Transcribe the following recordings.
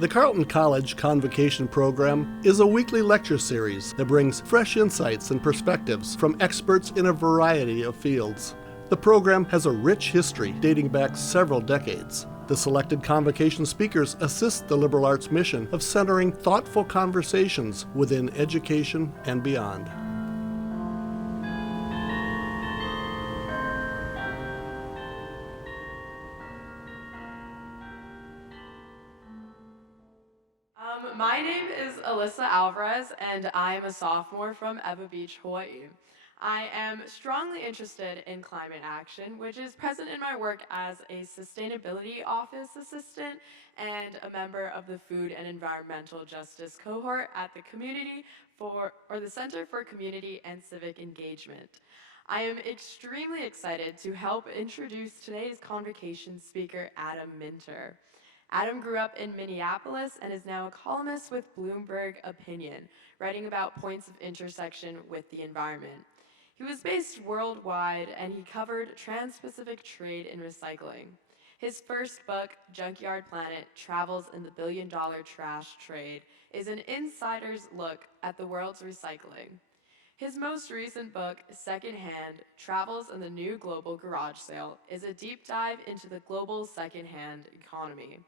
The Carleton College Convocation program is a weekly lecture series that brings fresh insights and perspectives from experts in a variety of fields. The program has a rich history dating back several decades. The selected convocation speakers assist the liberal arts mission of centering thoughtful conversations within education and beyond. My name is Alyssa Alvarez, and I am a sophomore from Eva Beach, Hawaii. I am strongly interested in climate action, which is present in my work as a sustainability office assistant and a member of the Food and Environmental Justice cohort at the the Center for Community and Civic Engagement. I am extremely excited to help introduce today's convocation speaker, Adam Minter. Adam grew up in Minneapolis and is now a columnist with Bloomberg Opinion, writing about points of intersection with the environment. He was based worldwide and he covered trans-Pacific trade in recycling. His first book, Junkyard Planet, Travels in the Billion-Dollar Trash Trade, is an insider's look at the world's recycling. His most recent book, Secondhand, Travels in the New Global Garage Sale, is a deep dive into the global secondhand economy.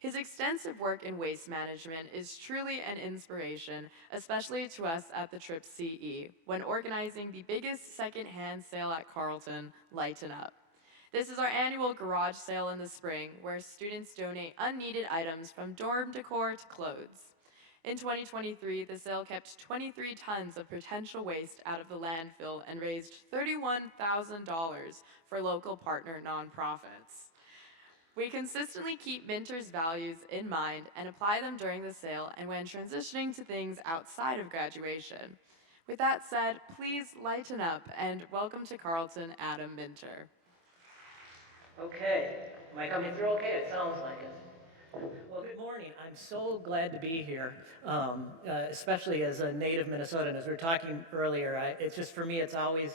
His extensive work in waste management is truly an inspiration, especially to us at the Trip CE, when organizing the biggest secondhand sale at Carleton, Lighten Up. This is our annual garage sale in the spring, where students donate unneeded items from dorm decor to clothes. In 2023, the sale kept 23 tons of potential waste out of the landfill and raised $31,000 for local partner nonprofits. We consistently keep Minter's values in mind and apply them during the sale and when transitioning to things outside of graduation. With that said, please lighten up and welcome to Carleton, Adam Minter. Okay, am I coming through okay? It sounds like it. Well, good morning. I'm so glad to be here, especially as a native Minnesotan. As we were talking earlier, it's just for me, it's always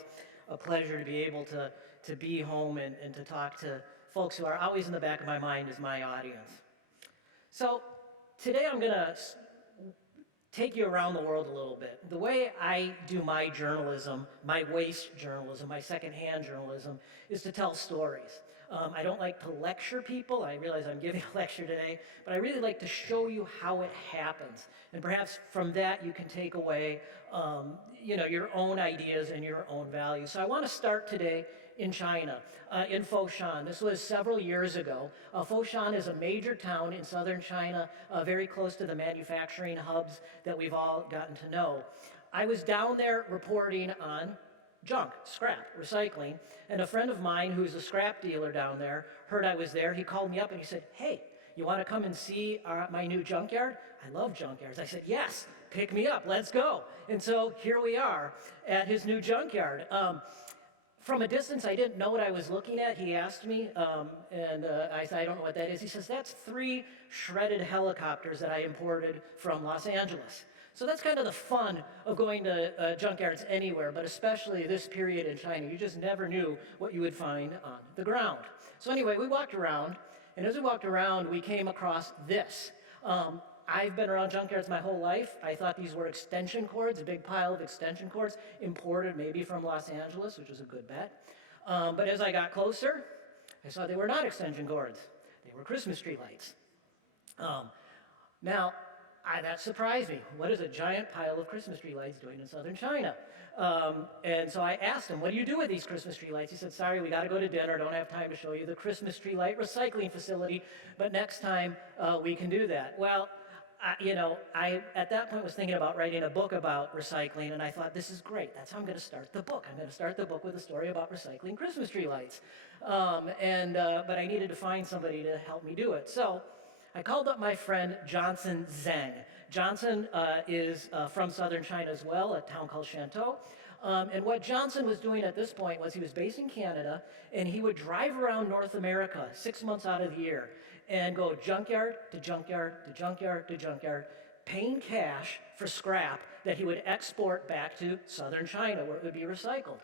a pleasure to be able to be home and to talk to folks who are always in the back of my mind as my audience. So today I'm going to take you around the world a little bit. The way I do my journalism, my waste journalism, my secondhand journalism, is to tell stories. I don't like to lecture people. I realize I'm giving a lecture today, but I really like to show you how it happens. And perhaps from that you can take away your own ideas and your own values. So I want to start today in China, in Foshan. This was several years ago. Foshan is a major town in southern China, very close to the manufacturing hubs that we've all gotten to know. I was down there reporting on junk, scrap, recycling, and a friend of mine who's a scrap dealer down there heard I was there. He called me up and he said, "Hey, you want to come and see my new junkyard?" I love junkyards. I said, "Yes, pick me up, let's go." And so here we are at his new junkyard. From a distance, I didn't know what I was looking at. He asked me, and I said, "I don't know what that is." He says, "That's 3 shredded helicopters that I imported from Los Angeles." So that's kind of the fun of going to junkyards anywhere, but especially this period in China. You just never knew what you would find on the ground. So anyway, we walked around, and as we walked around, we came across this. I've been around junkyards my whole life. I thought these were extension cords, a big pile of extension cords, imported maybe from Los Angeles, which was a good bet. But as I got closer, I saw they were not extension cords. They were Christmas tree lights. That surprised me. What is a giant pile of Christmas tree lights doing in southern China? And so I asked him, "What do you do with these Christmas tree lights?" He said, "Sorry, we got to go to dinner. Don't have time to show you the Christmas tree light recycling facility, but next time we can do that." Well, I at that point was thinking about writing a book about recycling, and I thought, this is great. That's how I'm going to start the book. I'm going to start the book with a story about recycling Christmas tree lights. But I needed to find somebody to help me do it. So I called up my friend Johnson Zheng. Johnson is from southern China as well, a town called Shantou. And what Johnson was doing at this point was he was based in Canada, and he would drive around North America 6 months out of the year and go junkyard to junkyard to junkyard to junkyard, paying cash for scrap that he would export back to southern China where it would be recycled.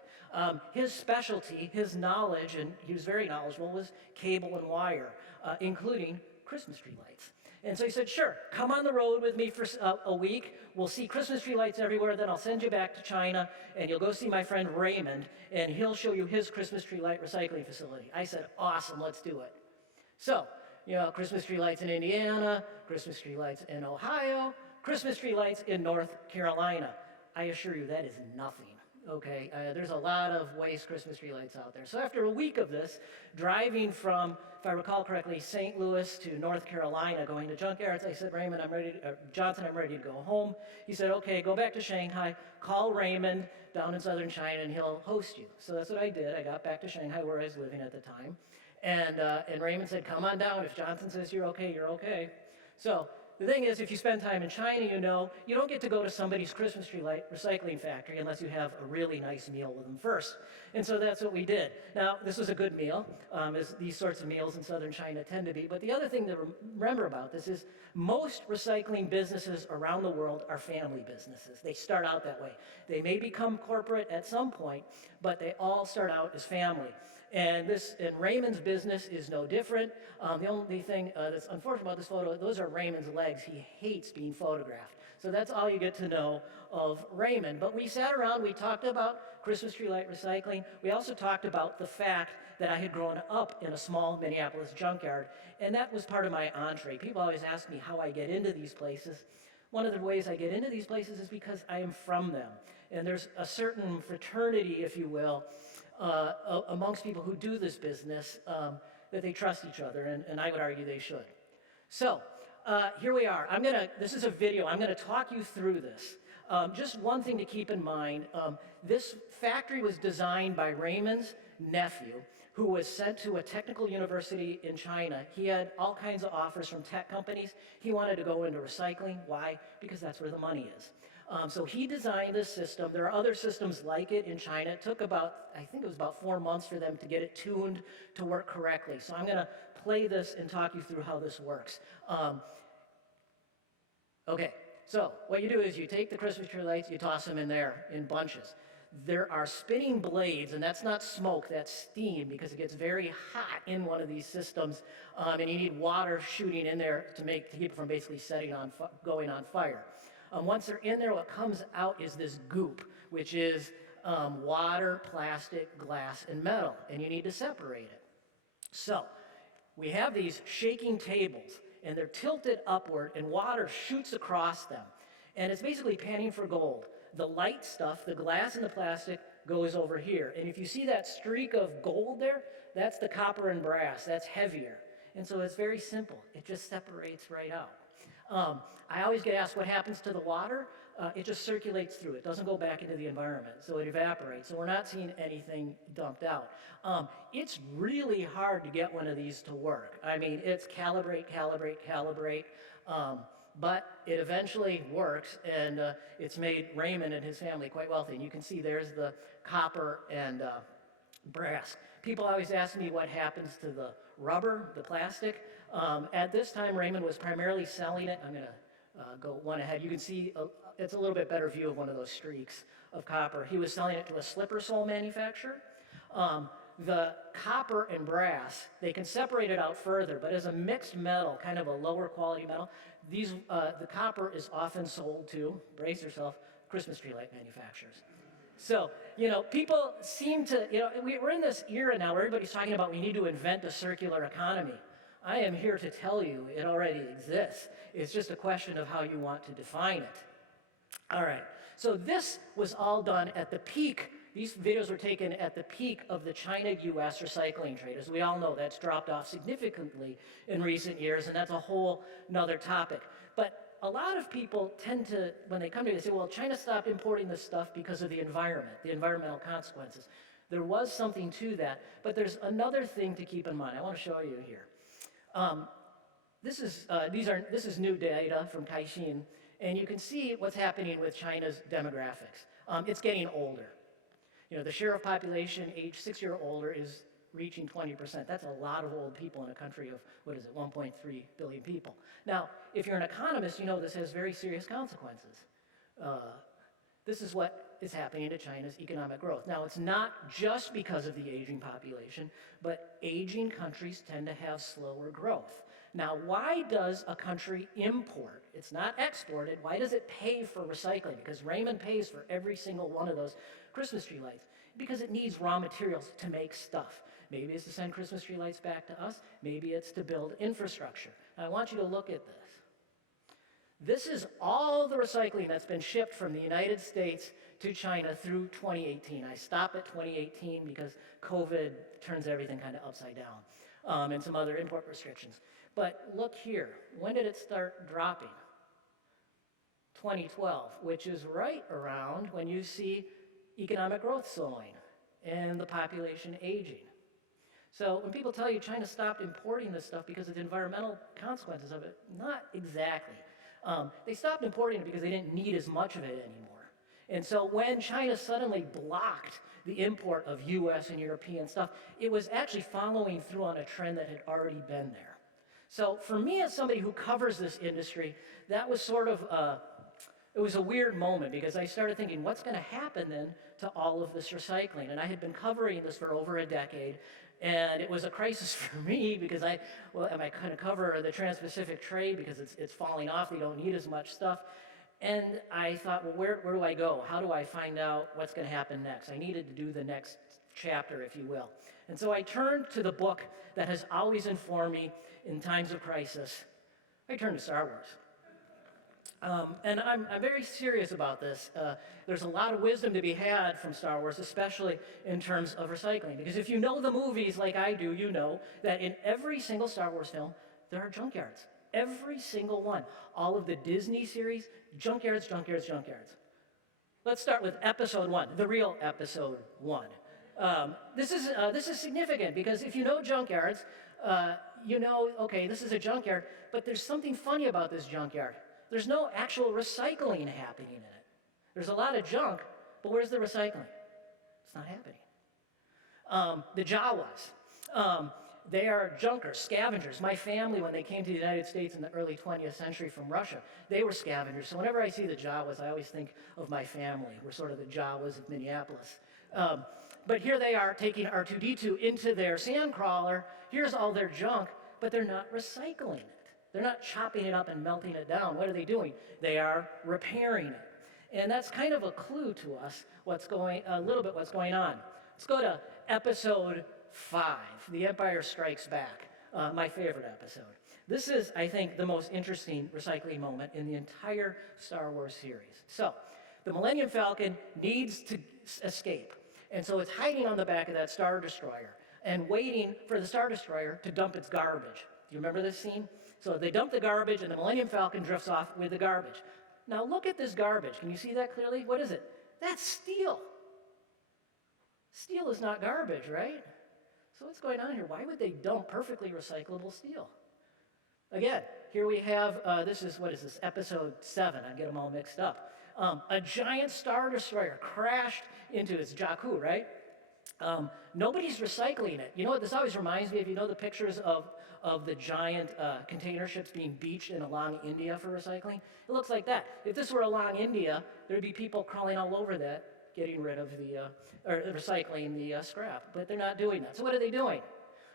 His specialty, his knowledge, and he was very knowledgeable, was cable and wire, including Christmas tree lights. And so he said, sure, come on the road with me for a week. We'll see Christmas tree lights everywhere. Then I'll send you back to China, and you'll go see my friend Raymond, and he'll show you his Christmas tree light recycling facility. I said, awesome, let's do it. So, Christmas tree lights in Indiana, Christmas tree lights in Ohio, Christmas tree lights in North Carolina. I assure you that is nothing. Okay, there's a lot of waste Christmas tree lights out there. So after a week of this, driving from, if I recall correctly, St. Louis to North Carolina, going to Junkyards, I said, Raymond, Johnson, I'm ready to go home. He said, okay, go back to Shanghai, call Raymond down in southern China, and he'll host you. So that's what I did. I got back to Shanghai, where I was living at the time. And Raymond said, come on down. If Johnson says you're okay, you're okay. So the thing is, if you spend time in China, you don't get to go to somebody's Christmas tree light recycling factory unless you have a really nice meal with them first. And so that's what we did. Now, this was a good meal, as these sorts of meals in southern China tend to be. But the other thing to remember about this is most recycling businesses around the world are family businesses. They start out that way. They may become corporate at some point, but they all start out as family. And Raymond's business is no different. The only thing that's unfortunate about this photo, those are Raymond's legs. He hates being photographed. So that's all you get to know of Raymond. But we sat around, we talked about Christmas tree light recycling. We also talked about the fact that I had grown up in a small Minneapolis junkyard, and that was part of my entree. People always ask me how I get into these places. One of the ways I get into these places is because I am from them. And there's a certain fraternity, if you will, amongst people who do this business, that they trust each other, and I would argue they should. So here we are. This is a video. I'm going to talk you through this. Just one thing to keep in mind, this factory was designed by Raymond's nephew, who was sent to a technical university in China. He had all kinds of offers from tech companies. He wanted to go into recycling. Why? Because that's where the money is. So he designed this system. There are other systems like it in China. It took I think it was about 4 months for them to get it tuned to work correctly. So I'm going to play this and talk you through how this works. Okay, so what you do is you take the Christmas tree lights, you toss them in there in bunches. There are spinning blades, and that's not smoke, that's steam, because it gets very hot in one of these systems, and you need water shooting in there to keep it from basically going on fire. Once they're in there, what comes out is this goop, which is water, plastic, glass, and metal, and you need to separate it. So we have these shaking tables, and they're tilted upward, and water shoots across them, and it's basically panning for gold. The light stuff, the glass and the plastic, goes over here, and if you see that streak of gold there, that's the copper and brass. That's heavier, and so it's very simple. It just separates right out. I always get asked what happens to the water. It just circulates through. It doesn't go back into the environment, so it evaporates. So we're not seeing anything dumped out. It's really hard to get one of these to work. I mean, it's calibrate, but it eventually works, and it's made Raymond and his family quite wealthy. And you can see there's the copper and brass. People always ask me what happens to the rubber, the plastic. At this time, Raymond was primarily selling it. I'm going to go one ahead. You can see it's a little bit better view of one of those streaks of copper. He was selling it to a slipper sole manufacturer. The copper and brass, they can separate it out further, but as a mixed metal, kind of a lower quality metal, the copper is often sold to, brace yourself, Christmas tree light manufacturers. So, people seem to, we're in this era now where everybody's talking about we need to invent a circular economy. I am here to tell you it already exists. It's just a question of how you want to define it. All right, so this was all done at the peak. These videos were taken at the peak of the China-US recycling trade. As we all know, that's dropped off significantly in recent years, and that's a whole nother topic. But a lot of people tend to, when they come to me, they say, well, China stopped importing this stuff because of the environment, the environmental consequences. There was something to that, but there's another thing to keep in mind. I want to show you here. This is new data from Caixin, and you can see what's happening with China's demographics. It's getting older. The share of population age 6 year or older is reaching 20%. That's a lot of old people in a country of, 1.3 billion people. Now, if you're an economist, you know this has very serious consequences. This is what is happening to China's economic growth. Now, it's not just because of the aging population, but aging countries tend to have slower growth. Now, why does a country import? It's not exported. Why does it pay for recycling? Because Raymond pays for every single one of those Christmas tree lights. Because it needs raw materials to make stuff. Maybe it's to send Christmas tree lights back to us. Maybe it's to build infrastructure. Now, I want you to look at this. This is all the recycling that's been shipped from the United States to China through 2018. I stop at 2018 because COVID turns everything kind of upside down, and some other import restrictions. But look here, when did it start dropping? 2012, which is right around when you see economic growth slowing and the population aging. So when people tell you China stopped importing this stuff because of the environmental consequences of it, not exactly. They stopped importing it because they didn't need as much of it anymore. And so when China suddenly blocked the import of US and European stuff, it was actually following through on a trend that had already been there. So for me, as somebody who covers this industry, that was sort of it was a weird moment because I started thinking, what's going to happen then to all of this recycling? And I had been covering this for over a decade, and it was a crisis for me because am I going to cover the Trans-Pacific trade because it's falling off, they don't need as much stuff. And I thought, well, where do I go? How do I find out what's going to happen next? I needed to do the next chapter, if you will. And so I turned to the book that has always informed me in times of crisis. I turned to Star Wars. And I'm very serious about this. There's a lot of wisdom to be had from Star Wars, especially in terms of recycling. Because if you know the movies like I do, you know that in every single Star Wars film, there are junkyards. Every single one. All of the Disney series, junkyards, junkyards, junkyards. Let's start with episode 1, the real episode 1. This is significant because if you know junkyards, you know, okay, this is a junkyard, but there's something funny about this junkyard. There's no actual recycling happening in it. There's a lot of junk, but where's the recycling? It's not happening. The Jawas, they are junkers, scavengers. My family, when they came to the United States in the early 20th century from Russia, they were scavengers. So whenever I see the Jawas, I always think of my family. We're sort of the Jawas of Minneapolis. But here they are taking R2-D2 into their sand crawler. Here's all their junk, but they're not recycling it. They're not chopping it up and melting it down. What are they doing? They are repairing it. And that's kind of a clue to us what's going on. Let's go to episode 5, The Empire Strikes Back, my favorite episode. This is, I think, the most interesting recycling moment in the entire Star Wars series. So, the Millennium Falcon needs to escape. And so it's hiding on the back of that Star Destroyer and waiting for the Star Destroyer to dump its garbage. Do you remember this scene? So they dump the garbage and the Millennium Falcon drifts off with the garbage. Now look at this garbage. Can you see that clearly? What is it? That's steel. Steel is not garbage, right? So what's going on here? Why would they dump perfectly recyclable steel? Again, here we have, what is this, episode 7. I get them all mixed up. A giant Star Destroyer crashed into its Jakku, right? Nobody's recycling it. You know what this always reminds me of? You know the pictures of the giant container ships being beached in along India for recycling? It looks like that. If this were along India, there'd be people crawling all over that, getting rid of or recycling the scrap. But they're not doing that. So what are they doing?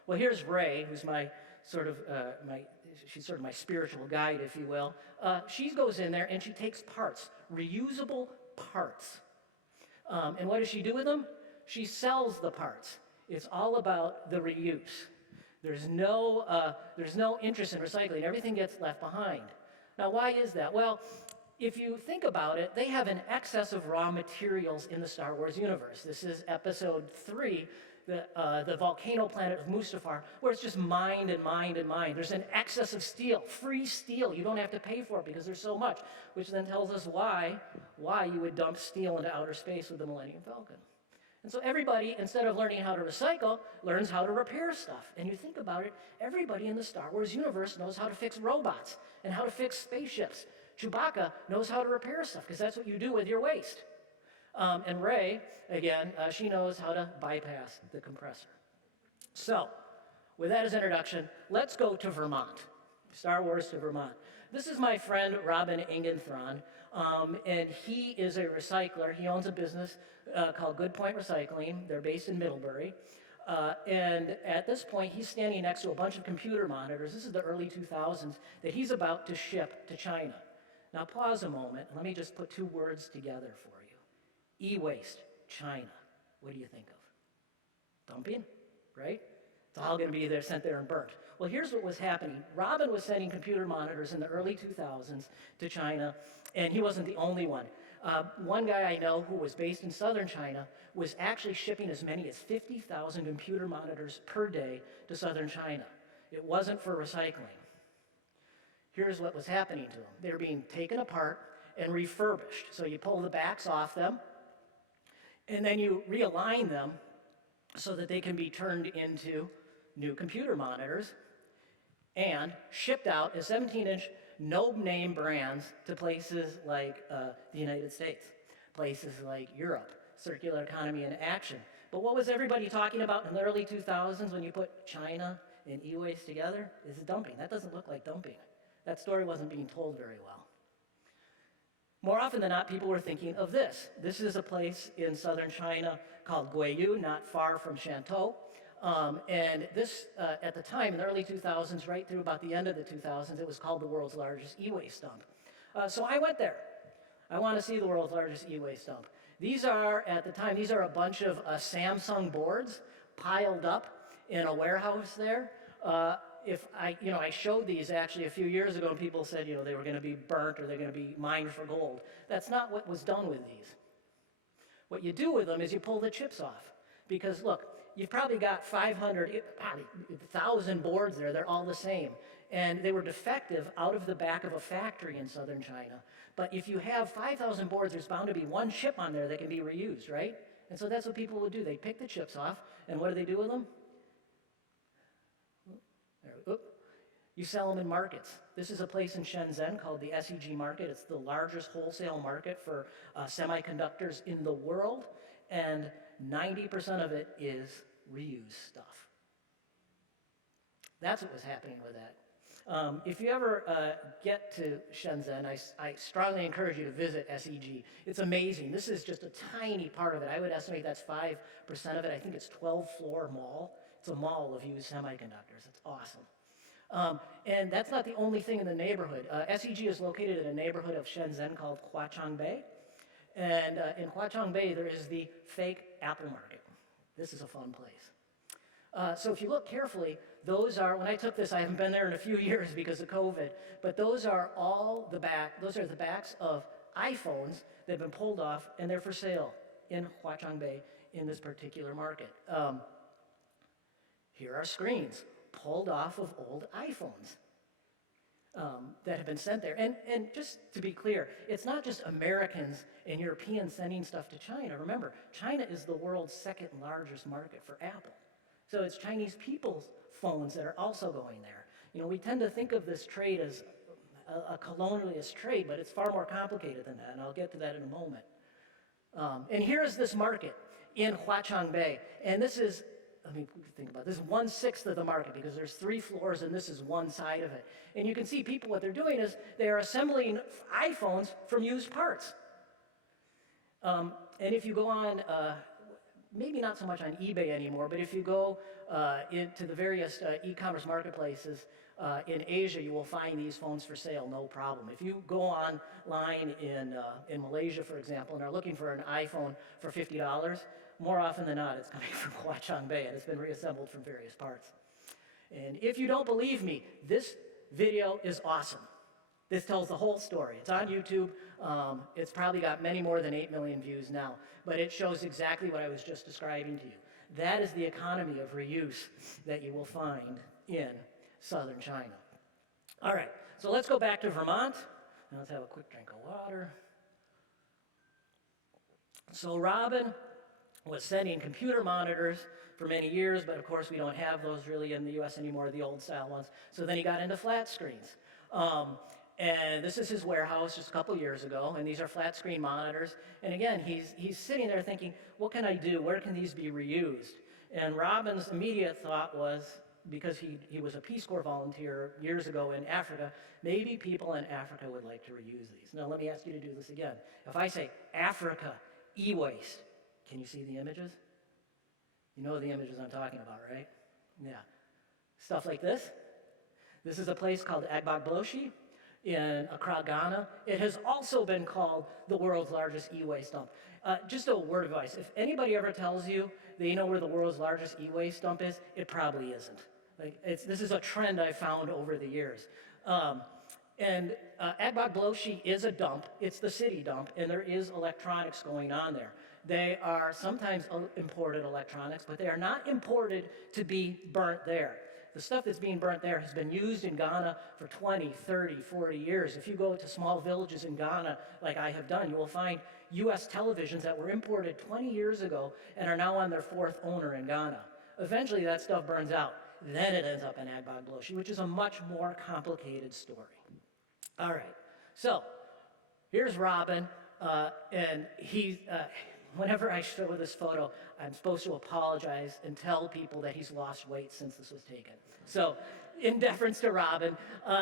Well, here's Rey, who's she's sort of my spiritual guide, if you will. She goes in there and she takes parts, reusable parts. And what does she do with them? She sells the parts. It's all about the reuse. There's no interest in recycling. Everything gets left behind. Now, why is that? Well, if you think about it, they have an excess of raw materials in the Star Wars universe. This is episode 3, the volcano planet of Mustafar, where it's just mined and mined and mined. There's an excess of steel, free steel. You don't have to pay for it because there's so much, which then tells us why you would dump steel into outer space with the Millennium Falcon. And so everybody, instead of learning how to recycle, learns how to repair stuff. And you think about it, everybody in the Star Wars universe knows how to fix robots and how to fix spaceships. Chewbacca knows how to repair stuff because that's what you do with your waste. And Rey, again, she knows how to bypass the compressor. So, with that as introduction, let's go to Vermont. Star Wars to Vermont. This is my friend Robin Ingenthron, and he is a recycler. He owns a business called Good Point Recycling. They're based in Middlebury. And at this point, he's standing next to a bunch of computer monitors. This is the early 2000s that he's about to ship to China. Now pause a moment, and let me just put two words together for you. E-waste, China. What do you think of? Dumping, right? It's all going to be there, sent there and burnt. Well, here's what was happening. Robin was sending computer monitors in the early 2000s to China, and he wasn't the only one. One guy I know who was based in southern China was actually shipping as many as 50,000 computer monitors per day to southern China. It wasn't for recycling. Here's what was happening to them. They were being taken apart and refurbished. So you pull the backs off them, and then you realign them so that they can be turned into new computer monitors and shipped out as 17-inch no-name brands to places like the United States, places like Europe, circular economy in action. But what was everybody talking about in the early 2000s when you put China and e-waste together? Is dumping. That doesn't look like dumping. That story wasn't being told very well. More often than not, people were thinking of this. This is a place in southern China called Guiyu, not far from Shantou. And this, at the time, in the early 2000s, right through about the end of the 2000s, it was called the world's largest e-waste dump. So I went there. I want to see the world's largest e-waste dump. These are, at the time, these are a bunch of Samsung boards piled up in a warehouse there. I showed these actually a few years ago, and people said, they were going to be burnt or they're going to be mined for gold. That's not what was done with these. What you do with them is you pull the chips off. Because look, you've probably got 1,000 boards there. They're all the same. And they were defective out of the back of a factory in southern China. But if you have 5,000 boards, there's bound to be one chip on there that can be reused, right? And so that's what people would do. They'd pick the chips off, and what do they do with them? You sell them in markets. This is a place in Shenzhen called the SEG market. It's the largest wholesale market for semiconductors in the world, and 90% of it is reused stuff. That's what was happening with that. If you ever get to Shenzhen, I strongly encourage you to visit SEG. It's amazing. This is just a tiny part of it. I would estimate that's 5% of it. I think it's 12-floor mall. It's a mall of used semiconductors. It's awesome. And that's not the only thing in the neighborhood. SEG is located in a neighborhood of Shenzhen called Huaqiangbei. And in Huaqiangbei, there is the fake Apple market. This is a fun place. So if you look carefully, those are, when I took this, I haven't been there in a few years because of COVID, but those are the backs of iPhones that have been pulled off, and they're for sale in Huaqiangbei in this particular market. Here are screens pulled off of old iPhones that have been sent there. And just to be clear, it's not just Americans and Europeans sending stuff to China. Remember, China is the world's second largest market for Apple. So it's Chinese people's phones that are also going there. We tend to think of this trade as a colonialist trade, but it's far more complicated than that, and I'll get to that in a moment. And here is this market in Huaqiangbei, and this is, think about this, 1/6 of the market, because there's 3 floors and this is one side of it. And you can see people, what they're doing is they're assembling iPhones from used parts. And if you go on, maybe not so much on eBay anymore, but if you go into the various e-commerce marketplaces in Asia, you will find these phones for sale, no problem. If you go online in Malaysia, for example, and are looking for an iPhone for $50, more often than not, it's coming from Huaqiangbei, and it's been reassembled from various parts. And if you don't believe me, this video is awesome. This tells the whole story. It's on YouTube. It's probably got many more than 8 million views now, but it shows exactly what I was just describing to you. That is the economy of reuse that you will find in southern China. All right, so let's go back to Vermont. Now let's have a quick drink of water. So Robin was sending computer monitors for many years, but of course we don't have those really in the US anymore, the old style ones. So then he got into flat screens. And this is his warehouse just a couple years ago, and these are flat screen monitors. And again, he's sitting there thinking, what can I do? Where can these be reused? And Robin's immediate thought was, because he was a Peace Corps volunteer years ago in Africa, maybe people in Africa would like to reuse these. Now let me ask you to do this again. If I say Africa, e-waste, can you see the images? You know the images I'm talking about, right? Yeah. Stuff like this. This is a place called Agbogbloshie in Accra, Ghana. It has also been called the world's largest e-waste dump. Just a word of advice. If anybody ever tells you they know where the world's largest e-waste dump is, it probably isn't. This is a trend I found over the years. Agbogbloshie is a dump. It's the city dump, and there is electronics going on there. They are sometimes imported electronics, but they are not imported to be burnt there. The stuff that's being burnt there has been used in Ghana for 20, 30, 40 years. If you go to small villages in Ghana, like I have done, you will find US televisions that were imported 20 years ago and are now on their fourth owner in Ghana. Eventually that stuff burns out. Then it ends up in Agbogbloshie, which is a much more complicated story. All right, so here's Robin, and whenever I show this photo, I'm supposed to apologize and tell people that he's lost weight since this was taken. So, in deference to Robin,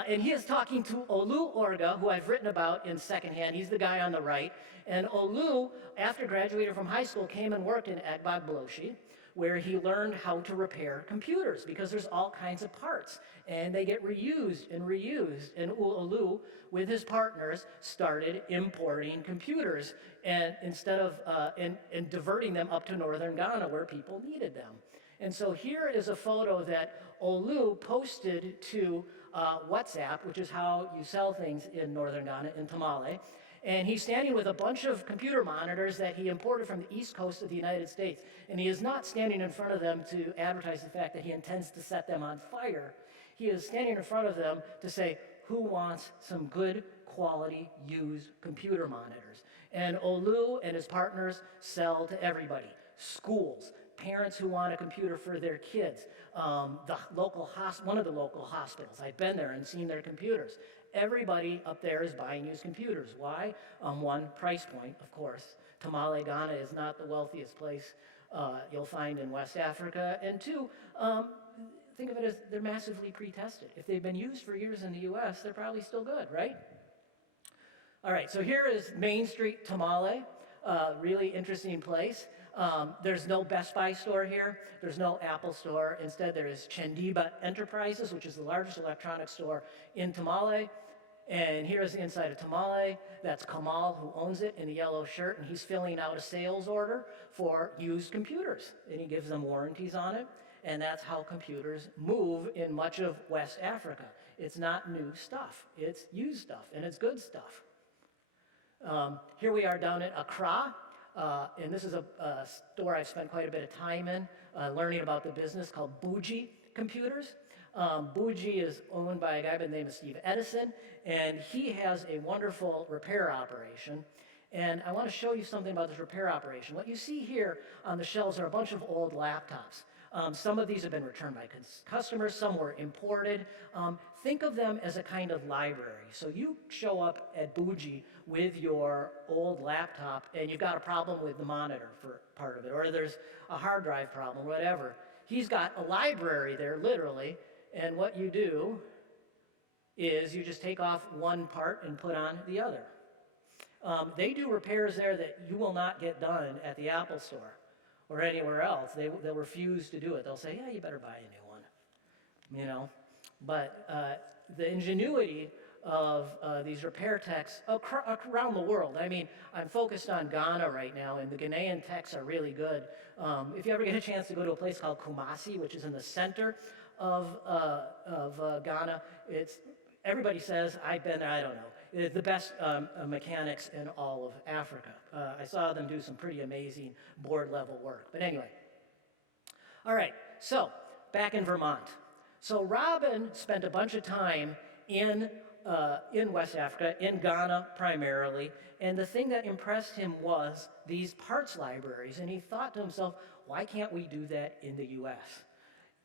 and he is talking to Olu Orga, who I've written about in Secondhand. He's the guy on the right. And Olu, after graduating from high school, came and worked in Agbogbloshie, where he learned how to repair computers, because there's all kinds of parts, and they get reused and reused. And Olu, with his partners, started importing computers, and instead of and diverting them up to northern Ghana, where people needed them. And so here is a photo that Olu posted to WhatsApp, which is how you sell things in northern Ghana, in Tamale. And he's standing with a bunch of computer monitors that he imported from the east coast of the United States. And he is not standing in front of them to advertise the fact that he intends to set them on fire. He is standing in front of them to say, who wants some good quality used computer monitors? And Olu and his partners sell to everybody. Schools, parents who want a computer for their kids, one of the local hospitals. I've been there and seen their computers. Everybody up there is buying used computers. Why? One, price point, of course. Tamale, Ghana is not the wealthiest place you'll find in West Africa. And two, think of it as they're massively pre-tested. If they've been used for years in the US, they're probably still good, right? All right, so here is Main Street, Tamale. Really interesting place. There's no Best Buy store here. There's no Apple store. Instead, there is Chendiba Enterprises, which is the largest electronics store in Tamale. And here is the inside of Tamale. That's Kamal, who owns it, in the yellow shirt, and he's filling out a sales order for used computers. And he gives them warranties on it. And that's how computers move in much of West Africa. It's not new stuff. It's used stuff, and it's good stuff. Here we are down at Accra. And this is a store I've spent quite a bit of time in, learning about the business, called Bougie Computers. Bougie is owned by a guy by the name of Steve Edison, and he has a wonderful repair operation. And I want to show you something about this repair operation. What you see here on the shelves are a bunch of old laptops. Some of these have been returned by customers, some were imported. Think of them as a kind of library. So you show up at Bougie with your old laptop and you've got a problem with the monitor for part of it, or there's a hard drive problem, whatever. He's got a library there, literally, and what you do is you just take off one part and put on the other. They do repairs there that you will not get done at the Apple store or anywhere else. They'll refuse to do it. They'll say, yeah, you better buy a new one, you know. But the ingenuity of these repair techs around the world. I mean, I'm focused on Ghana right now, and the Ghanaian techs are really good. If you ever get a chance to go to a place called Kumasi, which is in the center of Ghana, everybody says, I've been there, I don't know. It's the best mechanics in all of Africa. I saw them do some pretty amazing board level work. But anyway. All right, so back in Vermont. So Robin spent a bunch of time in West Africa, in Ghana primarily, and the thing that impressed him was these parts libraries, and he thought to himself, why can't we do that in the US?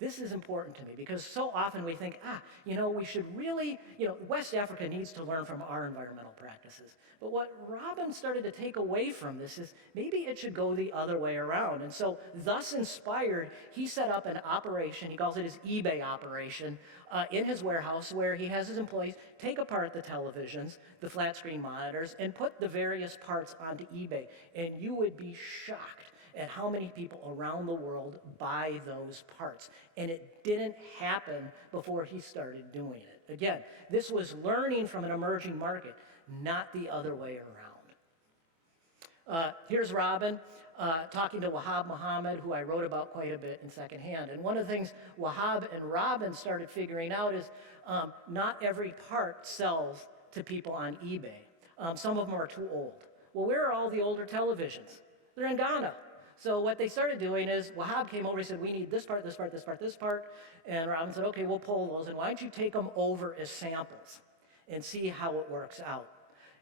This is important to me because so often we think, we should really, West Africa needs to learn from our environmental practices. But what Robin started to take away from this is maybe it should go the other way around. And so, thus inspired, he set up an operation, he calls it his eBay operation, in his warehouse where he has his employees take apart the televisions, the flat screen monitors, and put the various parts onto eBay. And you would be shocked at how many people around the world buy those parts. And it didn't happen before he started doing it. Again, this was learning from an emerging market, not the other way around. Here's Robin talking to Wahab Muhammad, who I wrote about quite a bit in Secondhand. And one of the things Wahab and Robin started figuring out is not every part sells to people on eBay. Some of them are too old. Well, where are all the older televisions? They're in Ghana. So what they started doing is Wahab came over, he said, we need this part, this part, this part, this part. And Robin said, okay, we'll pull those. And why don't you take them over as samples and see how it works out?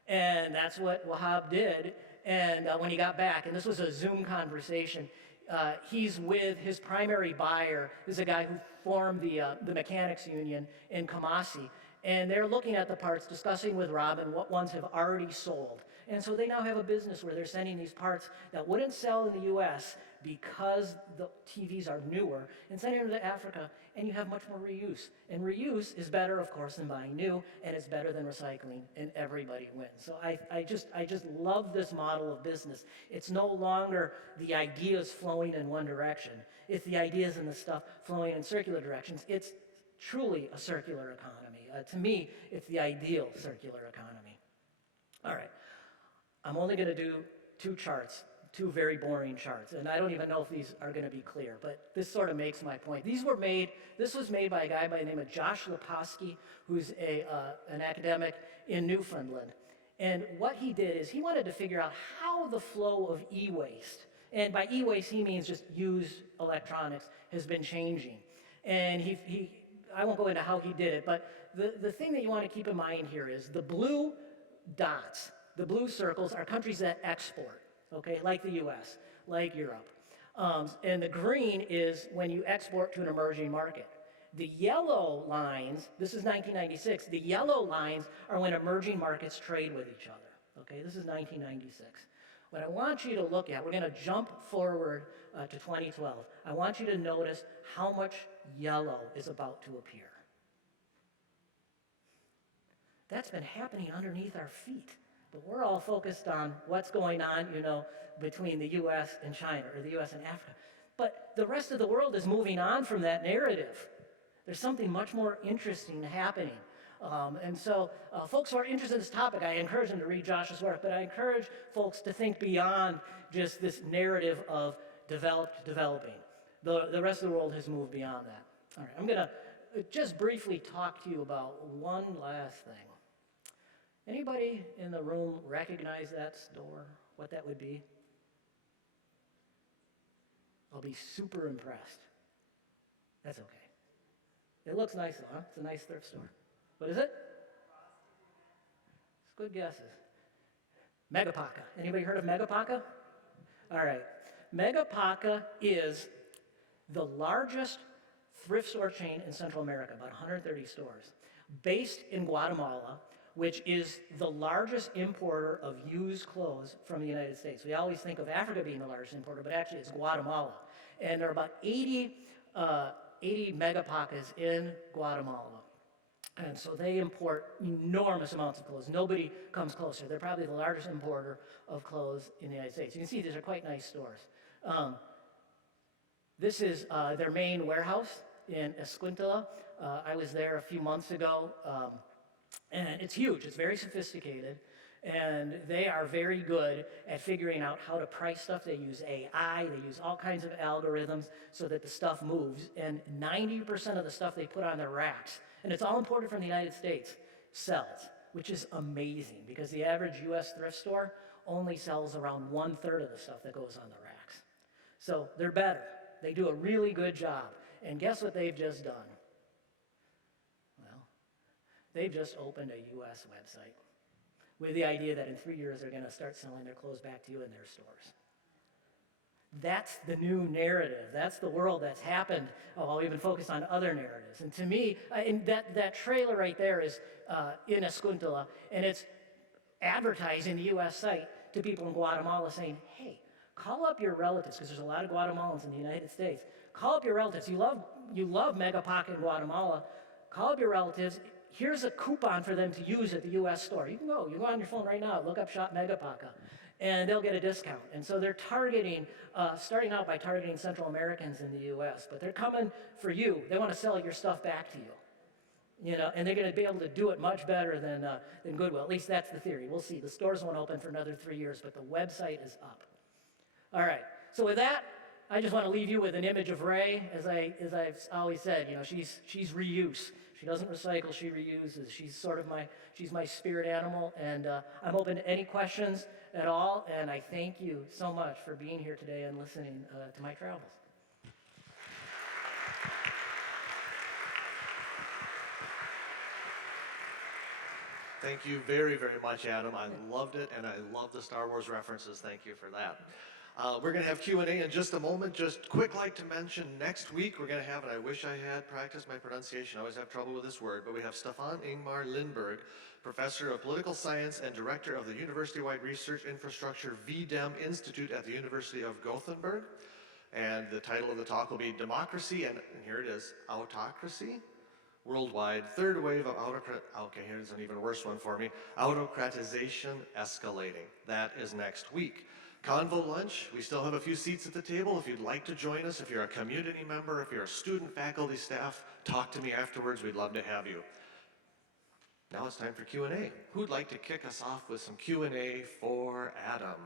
And that's what Wahab did. And when he got back, and this was a Zoom conversation, he's with his primary buyer, is a guy who formed the mechanics union in Kumasi. And they're looking at the parts, discussing with Robin what ones have already sold. And so they now have a business where they're sending these parts that wouldn't sell in the US because the TVs are newer, and sending them to Africa, and you have much more reuse. And reuse is better, of course, than buying new, and it's better than recycling, and everybody wins. So I just love this model of business. It's no longer the ideas flowing in one direction. It's the ideas and the stuff flowing in circular directions. It's truly a circular economy. To me, it's the ideal circular economy. This I'm only going to do two charts, two very boring charts, and I don't even know if these are going to be clear, but this sort of makes my point. This was made by a guy by the name of Josh Leposki, who's an academic in Newfoundland. And what he did is he wanted to figure out how the flow of e-waste, and by e-waste he means just used electronics, has been changing. And I won't go into how he did it, but the thing that you want to keep in mind here is the blue dots, the blue circles are countries that export, okay, like the US, like Europe. And the green is when you export to an emerging market. The yellow lines, this is 1996, the yellow lines are when emerging markets trade with each other, okay? This is 1996. What I want you to look at, we're going to jump forward to 2012. I want you to notice how much yellow is about to appear. That's been happening underneath our feet. But we're all focused on what's going on, between the US and China, or the US and Africa. But the rest of the world is moving on from that narrative. There's something much more interesting happening. And so folks who are interested in this topic, I encourage them to read Josh's work, but I encourage folks to think beyond just this narrative of developing. The rest of the world has moved beyond that. All right, I'm going to just briefly talk to you about one last thing. Anybody in the room recognize that store, what that would be? I'll be super impressed. That's okay. It looks nice though, huh? It's a nice thrift store. What is it? It's good guesses. Megapaca. Anybody heard of Megapaca? All right. Megapaca is the largest thrift store chain in Central America, about 130 stores, based in Guatemala, which is the largest importer of used clothes from the United States. We always think of Africa being the largest importer, but actually it's Guatemala. And there are about 80 megapacas in Guatemala. And so they import enormous amounts of clothes. Nobody comes closer. They're probably the largest importer of clothes in the United States. You can see these are quite nice stores. This is their main warehouse in Escuintla. I was there a few months ago. And it's huge, it's very sophisticated, and they are very good at figuring out how to price stuff. They use AI, they use all kinds of algorithms so that the stuff moves, and 90% of the stuff they put on their racks, and it's all imported from the United States, sells, which is amazing because the average US thrift store only sells around 1/3 of the stuff that goes on the racks. So they're better. They do a really good job. And guess what they've just done? They've just opened a US website with the idea that in 3 years they're going to start selling their clothes back to you in their stores. That's the new narrative. That's the world that's happened while we've been focused on other narratives. And to me, and that trailer right there is in Escuintla, and it's advertising the US site to people in Guatemala saying, hey, call up your relatives, because there's a lot of Guatemalans in the United States. Call up your relatives. You love Megapaca in Guatemala. Call up your relatives. Here's a coupon for them to use at the US store. You can go on your phone right now, look up Shop Megapaca. and they'll get a discount. And so they're targeting, starting out by targeting Central Americans in the US, but they're coming for you. They want to sell your stuff back to you. And they're going to be able to do it much better than Goodwill. At least that's the theory. We'll see. The stores won't open for another 3 years, but the website is up. All right. So with that, I just want to leave you with an image of Ray. As I've always said, she's reuse. She doesn't recycle. She reuses. She's my spirit animal, and I'm open to any questions at all. And I thank you so much for being here today and listening to my travels. Thank you very, very much, Adam. I loved it, and I love the Star Wars references. Thank you for that. We're going to have Q&A in just a moment. Just quick like to mention, next week we're going to have, and I wish I had practiced my pronunciation, I always have trouble with this word, but we have Stefan Ingmar Lindberg, Professor of Political Science and Director of the University-wide Research Infrastructure VDEM Institute at the University of Gothenburg. And the title of the talk will be Democracy, and here it is, Autocracy? Worldwide, third wave of okay, here's an even worse one for me, autocratization escalating. That is next week. Convo lunch, we still have a few seats at the table. If you'd like to join us, if you're a community member, if you're a student, faculty, staff, talk to me afterwards. We'd love to have you. Now it's time for Q&A. Who'd like to kick us off with some Q&A for Adam?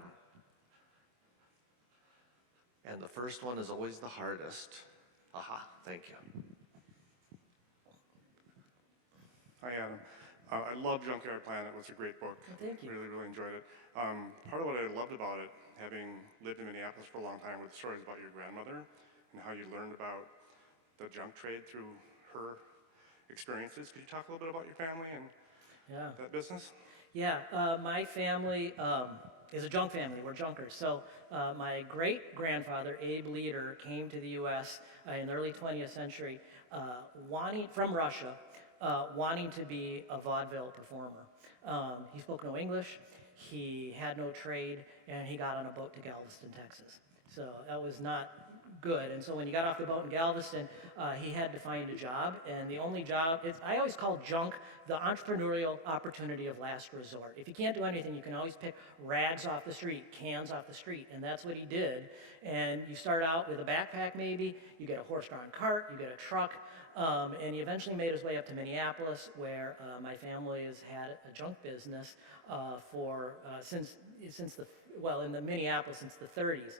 And the first one is always the hardest. Aha, thank you. Hi, Adam. I love Junkyard Planet. It was a great book. Thank you. Really, really enjoyed it. Part of what I loved about it, having lived in Minneapolis for a long time, were the stories about your grandmother and how you learned about the junk trade through her experiences. Could you talk a little bit about your family and that business? Yeah, my family is a junk family. We're junkers. So my great-grandfather, Abe Leader, came to the U.S. In the early 20th century from Russia, wanting to be a vaudeville performer. He spoke no English, he had no trade, and he got on a boat to Galveston, Texas. So that was not good. And so when he got off the boat in Galveston, he had to find a job. And the only job, I always call junk the entrepreneurial opportunity of last resort. If you can't do anything, you can always pick rags off the street, cans off the street. And that's what he did. And you start out with a backpack maybe, you get a horse-drawn cart, you get a truck, and he eventually made his way up to Minneapolis, where my family has had a junk business in the Minneapolis since the 30s.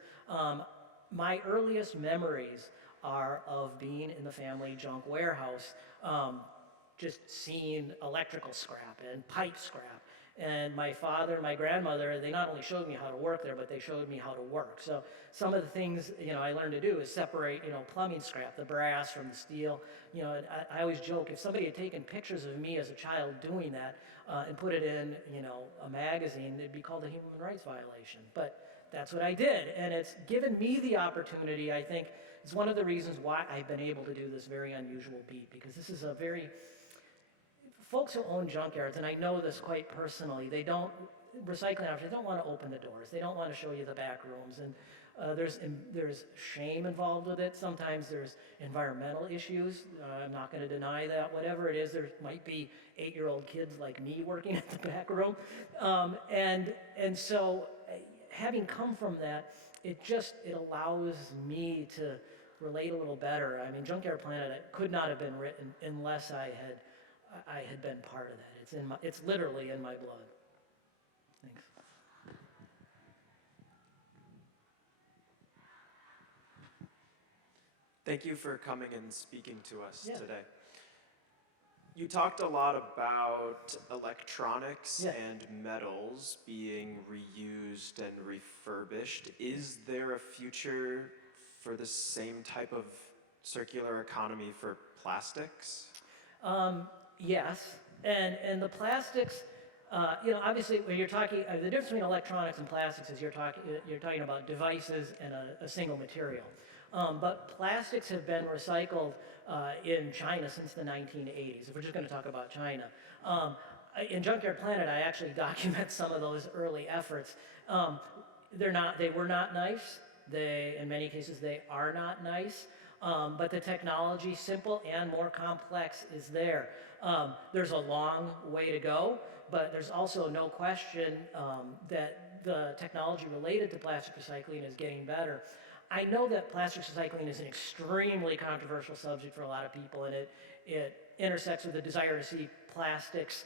My earliest memories are of being in the family junk warehouse, just seeing electrical scrap and pipe scrap. And my father and my grandmother, they not only showed me how to work there, but they showed me how to work. So some of the things, I learned to do is separate, plumbing scrap, the brass from the steel. I always joke, if somebody had taken pictures of me as a child doing that and put it in, a magazine, it'd be called a human rights violation. But that's what I did. And it's given me the opportunity, I think, it's one of the reasons why I've been able to do this very unusual beat, because this is folks who own junkyards, and I know this quite personally, recycling options, they don't want to open the doors. They don't want to show you the back rooms. And there's shame involved with it. Sometimes there's environmental issues. I'm not going to deny that. Whatever it is, there might be 8-year-old kids like me working at the back room. And so having come from that, it allows me to relate a little better. I mean, Junkyard Planet could not have been written unless I had been part of that. It's literally in my blood. Thanks. Thank you for coming and speaking to us today. You talked a lot about electronics and metals being reused and refurbished. Is there a future for the same type of circular economy for plastics? Yes, and the plastics, obviously when you're talking, the difference between electronics and plastics is you're talking about devices and a single material. But plastics have been recycled in China since the 1980s, if we're just going to talk about China. In Junkyard Planet, I actually document some of those early efforts. They were not nice. In many cases, they are not nice. But the technology, simple and more complex, is there. There's a long way to go, but there's also no question that the technology related to plastic recycling is getting better. I know that plastic recycling is an extremely controversial subject for a lot of people, and it intersects with the desire to see plastics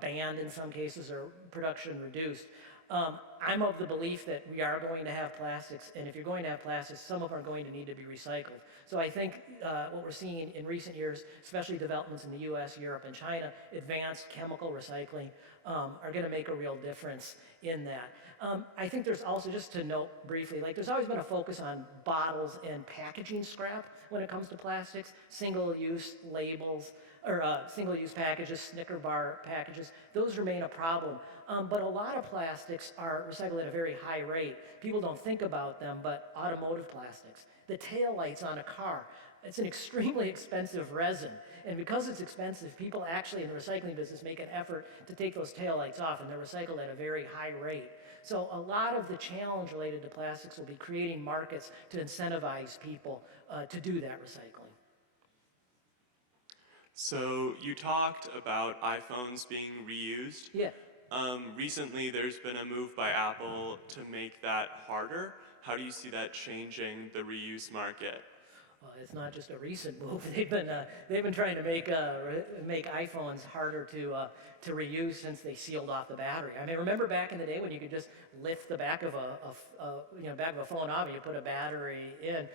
banned in some cases or production reduced. I'm of the belief that we are going to have plastics, and if you're going to have plastics, some of them are going to need to be recycled. So I think what we're seeing in recent years, especially developments in the US, Europe, and China, advanced chemical recycling are going to make a real difference in that. I think there's also, just to note briefly, like there's always been a focus on bottles and packaging scrap when it comes to plastics, single-use labels, or single-use packages, Snicker bar packages, those remain a problem. But a lot of plastics are recycled at a very high rate. People don't think about them, but automotive plastics, the taillights on a car, it's an extremely expensive resin. And because it's expensive, people actually in the recycling business make an effort to take those taillights off, and they're recycled at a very high rate. So a lot of the challenge related to plastics will be creating markets to incentivize people to do that recycling. So you talked about iPhones being reused. Yeah. Recently, there's been a move by Apple to make that harder. How do you see that changing the reuse market? Well, it's not just a recent move. They've been trying to make iPhones harder to reuse since they sealed off the battery. I mean, remember back in the day when you could just lift the back of a phone off and you put a battery in.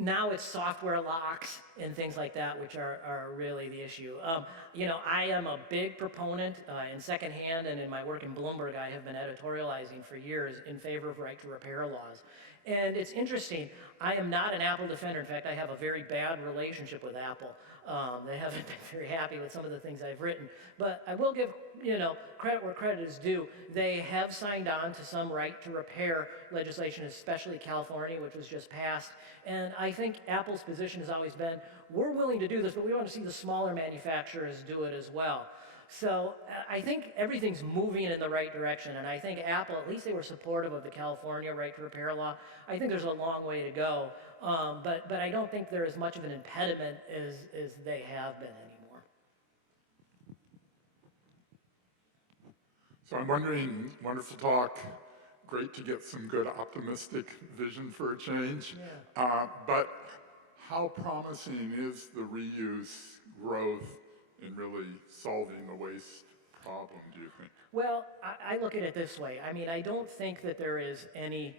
Now it's software locks and things like that, which are really the issue. I am a big proponent in Secondhand and in my work in Bloomberg. I have been editorializing for years in favor of right to repair laws. And it's interesting, I am not an Apple defender. In fact, I have a very bad relationship with Apple. They haven't been very happy with some of the things I've written. But I will give credit where credit is due. They have signed on to some right to repair legislation, especially California, which was just passed. And I think Apple's position has always been, we're willing to do this, but we want to see the smaller manufacturers do it as well. So I think everything's moving in the right direction, and I think Apple, at least they were supportive of the California right to repair law. I think there's a long way to go, but I don't think they're as much of an impediment as they have been anymore. So I'm wondering, wonderful talk, great to get some good optimistic vision for a change, Yeah. But how promising is the reuse growth in really solving the waste problem, do you think? Well, I look at it this way. I mean, I don't think that there is any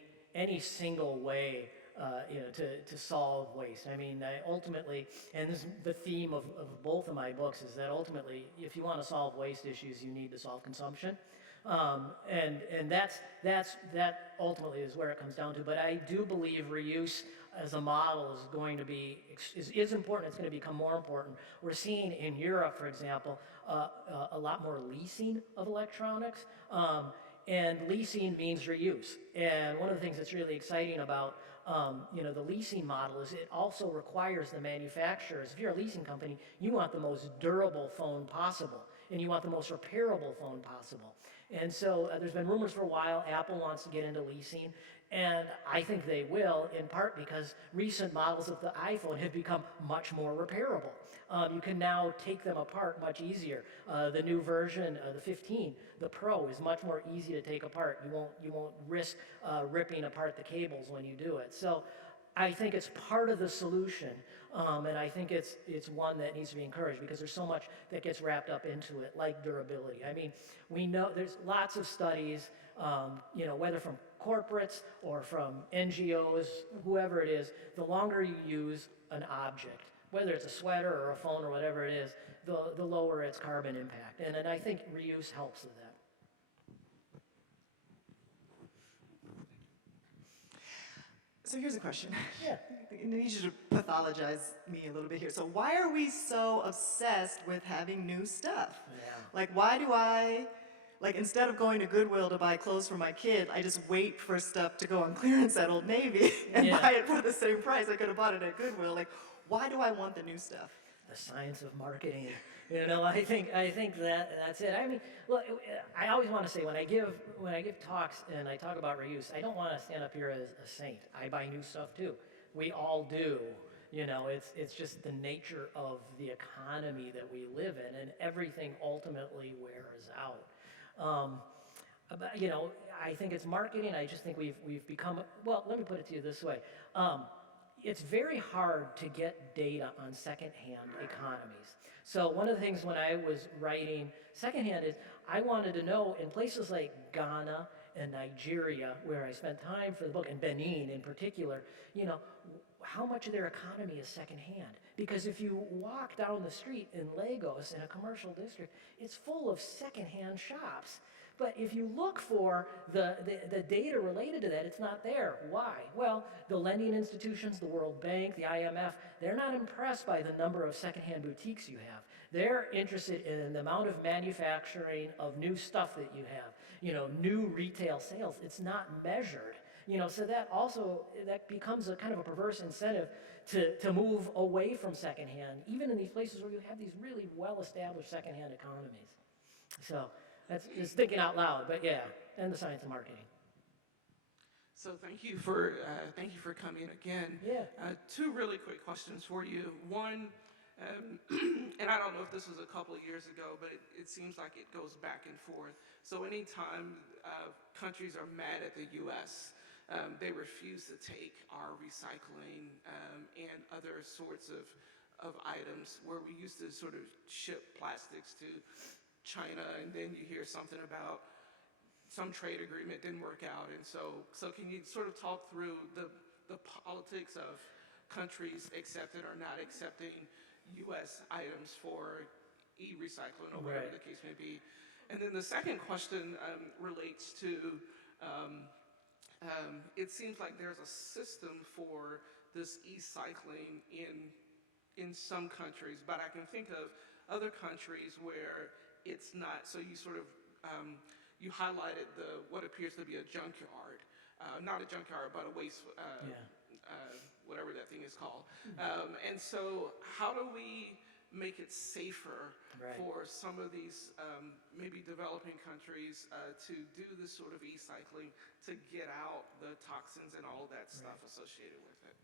single way to solve waste. I mean, ultimately, and this is the theme of both of my books, is that ultimately, if you want to solve waste issues, you need to solve consumption. And that ultimately is where it comes down to. But I do believe reuse as a model is going to be is important. It's going to become more important. We're seeing in Europe, for example, a lot more leasing of electronics, and leasing means reuse. And one of the things that's really exciting about the leasing model is it also requires the manufacturers. If you're a leasing company, you want the most durable phone possible, and you want the most repairable phone possible. And so there's been rumors for a while Apple wants to get into leasing, and I think they will, in part because recent models of the iPhone have become much more repairable. You can now take them apart much easier. The new version, the 15, the Pro, is much more easy to take apart. You won't risk ripping apart the cables when you do it. So I think it's part of the solution, and I think it's one that needs to be encouraged because there's so much that gets wrapped up into it, like durability. I mean, we know there's lots of studies, whether from corporates or from NGOs, whoever it is, the longer you use an object, whether it's a sweater or a phone or whatever it is, the lower its carbon impact. And I think reuse helps with that. So here's a question. Yeah. I need you to pathologize me a little bit here. So why are we so obsessed with having new stuff? Yeah. Like, why do I, instead of going to Goodwill to buy clothes for my kid, I just wait for stuff to go on clearance at Old Navy and buy it for the same price I could have bought it at Goodwill? Like, why do I want the new stuff? The science of marketing. I think that's it. I mean, look, I always want to say when I give talks and I talk about reuse, I don't want to stand up here as a saint. I buy new stuff too. We all do. It's just the nature of the economy that we live in, and everything ultimately wears out. But, you know, I think it's marketing. I just think we've become, well, let me put it to you this way. It's very hard to get data on secondhand economies. So one of the things when I was writing Secondhand is I wanted to know in places like Ghana and Nigeria, where I spent time for the book, and Benin in particular, you know, how much of their economy is secondhand? Because if you walk down the street in Lagos in a commercial district, it's full of secondhand shops. But if you look for the data related to that, it's not there. Why? Well, the lending institutions, the World Bank, the IMF, they're not impressed by the number of secondhand boutiques you have. They're interested in the amount of manufacturing of new stuff that you have, you know, new retail sales. It's not measured. You know, so that becomes a kind of a perverse incentive to move away from secondhand, even in these places where you have these really well-established secondhand economies. So that's just thinking out loud, but yeah, and the science of marketing. So thank you for coming again. Yeah. Two really quick questions for you. One, and I don't know if this was a couple of years ago, but it seems like it goes back and forth. So anytime countries are mad at the U.S., they refuse to take our recycling and other sorts of items where we used to sort of ship plastics to China, and then you hear something about some trade agreement didn't work out. And so can you sort of talk through the politics of countries accepting or not accepting U.S. items for e-recycling or whatever the case may be? And then the second question relates to it seems like there's a system for this e-cycling in some countries, but I can think of other countries where it's not. So you sort of you highlighted what appears to be a junkyard, not a junkyard, but a waste, whatever that thing is called. And so how do we make it safer for some of these maybe developing countries to do this sort of e-cycling to get out the toxins and all that stuff associated with it?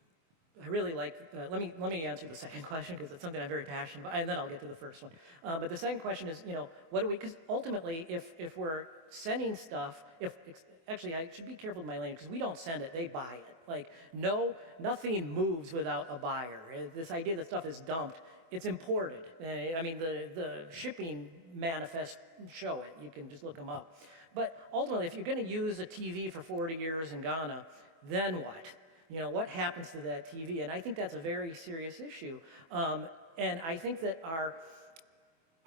I really like, let me answer the second question because it's something I'm very passionate about, and then I'll get to the first one. But the second question is, you know, what do we, because ultimately if we're sending stuff, actually I should be careful with my language because we don't send it, they buy it. Like, nothing moves without a buyer. This idea that stuff is dumped, it's imported. I mean, the shipping manifests show it. You can just look them up. But ultimately, if you're going to use a TV for 40 years in Ghana, then what? You know, what happens to that TV? And I think that's a very serious issue. And I think that our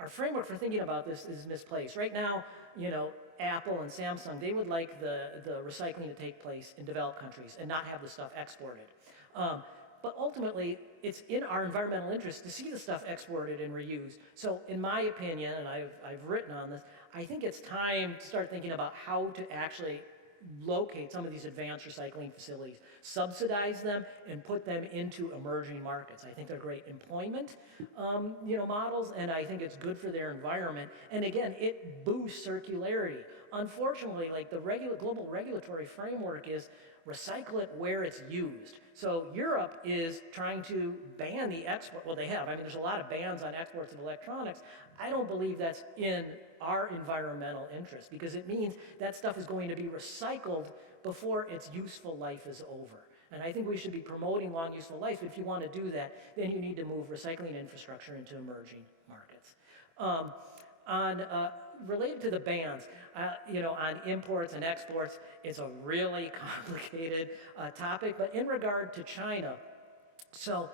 framework for thinking about this is misplaced. Right now, you know, Apple and Samsung, they would like the recycling to take place in developed countries and not have the stuff exported. But ultimately, it's in our environmental interest to see the stuff exported and reused. So in my opinion, and I've written on this, I think it's time to start thinking about how to actually locate some of these advanced recycling facilities, subsidize them, and put them into emerging markets. I think they're great employment, models, and I think it's good for their environment. And again, it boosts circularity. Unfortunately, like the global regulatory framework is recycle it where it's used. So Europe is trying to ban the export. Well, they have. I mean, there's a lot of bans on exports of electronics. I don't believe that's in our environmental interest because it means that stuff is going to be recycled before its useful life is over. And I think we should be promoting long useful life. If you want to do that, then you need to move recycling infrastructure into emerging markets. Related to the bans, on imports and exports, it's a really complicated topic. But in regard to China, so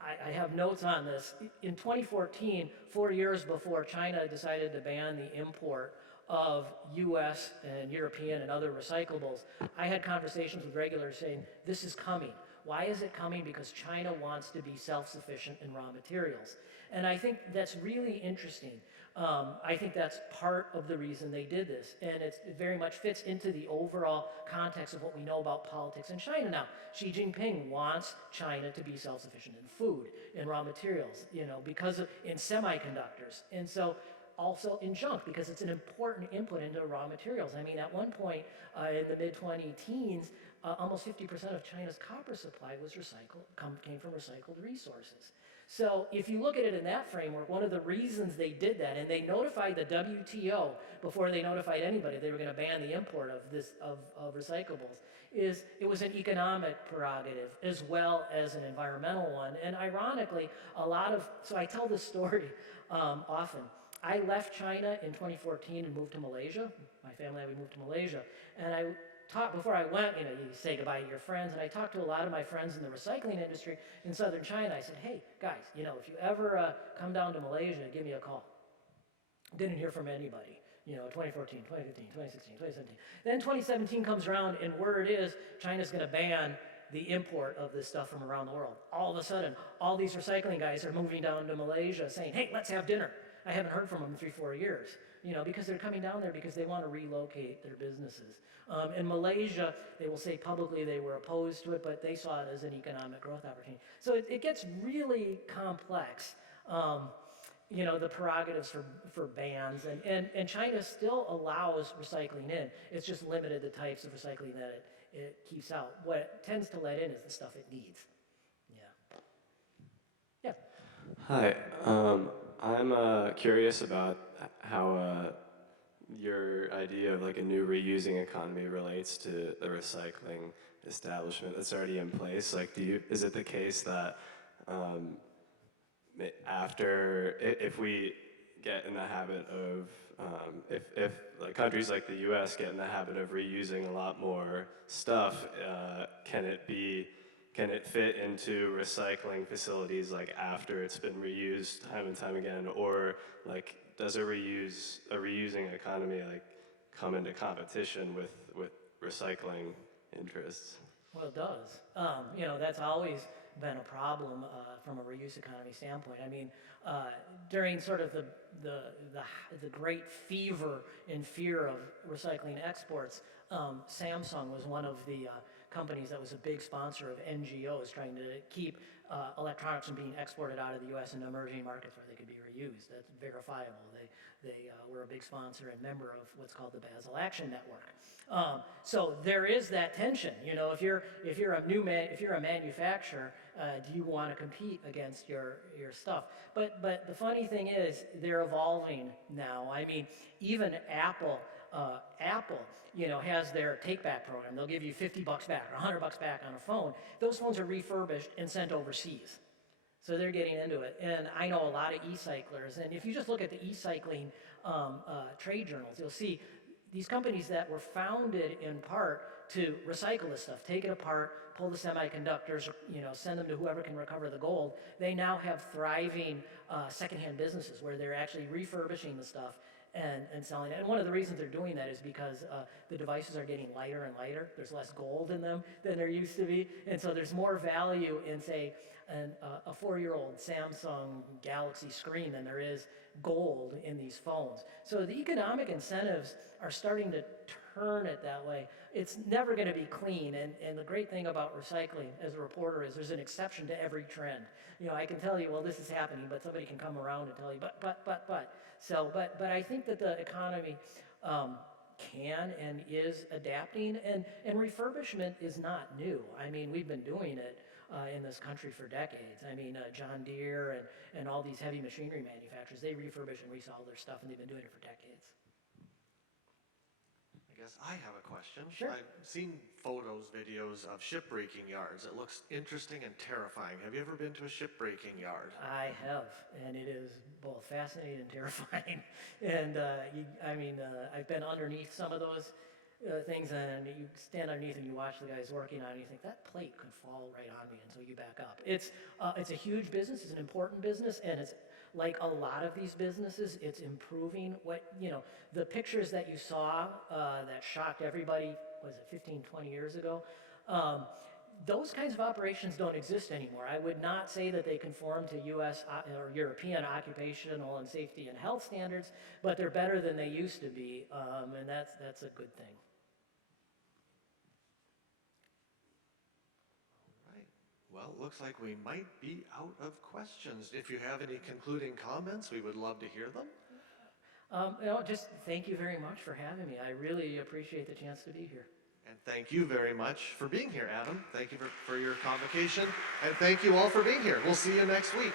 I have notes on this. In 2014, 4 years before China decided to ban the import of US and European and other recyclables, I had conversations with regulators saying, this is coming. Why is it coming? Because China wants to be self-sufficient in raw materials. And I think that's really interesting. I think that's part of the reason they did this. And it very much fits into the overall context of what we know about politics in China now. Xi Jinping wants China to be self-sufficient in food, in raw materials, because in semiconductors. And so also in junk, because it's an important input into raw materials. I mean, at one point in the mid-2010s, almost 50% of China's copper supply was came from recycled resources. So if you look at it in that framework, one of the reasons they did that, and they notified the WTO before they notified anybody they were going to ban the import of recyclables, is it was an economic prerogative as well as an environmental one. And ironically, so I tell this story often. I left China in 2014 and moved to Malaysia. My family and I, we moved to Malaysia. And I before I went, you say goodbye to your friends, and I talked to a lot of my friends in the recycling industry in southern China. I said, hey, guys, if you ever come down to Malaysia, give me a call. Didn't hear from anybody. 2014, 2015, 2016, 2017. Then 2017 comes around, and word is China's going to ban the import of this stuff from around the world. All of a sudden, all these recycling guys are moving down to Malaysia saying, hey, let's have dinner. I haven't heard from them in 3-4 years, because they're coming down there because they want to relocate their businesses. In Malaysia, they will say publicly they were opposed to it, but they saw it as an economic growth opportunity. So it gets really complex, the prerogatives for bans, and China still allows recycling in. It's just limited the types of recycling that it keeps out. What it tends to let in is the stuff it needs. Yeah. Hi. I'm curious about how your idea of like a new reusing economy relates to the recycling establishment that's already in place. Like, is it the case that if we get in the habit of, if like countries like the U.S. get in the habit of reusing a lot more stuff, can it fit into recycling facilities like after it's been reused time and time again, or like does a reusing economy like come into competition with recycling interests? Well, it does. That's always been a problem from a reuse economy standpoint. I mean, during sort of the great fever and fear of recycling exports, Samsung was one of the companies that was a big sponsor of NGOs trying to keep electronics from being exported out of the U.S. into emerging markets where they could be reused. That's verifiable. They were a big sponsor and member of what's called the Basel Action Network. So there is that tension. If you're a manufacturer, do you want to compete against your stuff? But the funny thing is, they're evolving now. I mean, even Apple has their take-back program. They'll give you $50 back or $100 back on a phone. Those phones are refurbished and sent overseas. So they're getting into it. And I know a lot of e-cyclers. And if you just look at the e-cycling trade journals, you'll see these companies that were founded in part to recycle this stuff, take it apart, pull the semiconductors, send them to whoever can recover the gold. They now have thriving secondhand businesses where they're actually refurbishing the stuff and selling it. And one of the reasons they're doing that is because the devices are getting lighter and lighter. There's less gold in them than there used to be. And so there's more value in, say, a 4-year-old Samsung Galaxy screen than there is gold in these phones. So the economic incentives are starting to turn it that way. It's never going to be clean. And the great thing about recycling as a reporter is there's an exception to every trend. I can tell you, well, this is happening, but somebody can come around and tell you, but. So, but I think that the economy can and is adapting, and refurbishment is not new. I mean, we've been doing it in this country for decades. I mean, John Deere and all these heavy machinery manufacturers, they refurbish and resell their stuff, and they've been doing it for decades. I guess I have a question. Sure. I've seen photos, videos of shipbreaking yards. It looks interesting and terrifying. Have you ever been to a shipbreaking yard? I have, and it is both fascinating and terrifying. And I've been underneath some of those things, and you stand underneath and you watch the guys working on it, and you think that plate could fall right on me, and so you back up. It's a huge business. It's an important business, and it's like a lot of these businesses, it's improving. The pictures that you saw that shocked everybody, was it 15, 20 years ago? Those kinds of operations don't exist anymore. I would not say that they conform to U.S. or European occupational and safety and health standards, but they're better than they used to be, and that's a good thing. Well, it looks like we might be out of questions. If you have any concluding comments, we would love to hear them. Just thank you very much for having me. I really appreciate the chance to be here. And thank you very much for being here, Adam. Thank you for your convocation. And thank you all for being here. We'll see you next week.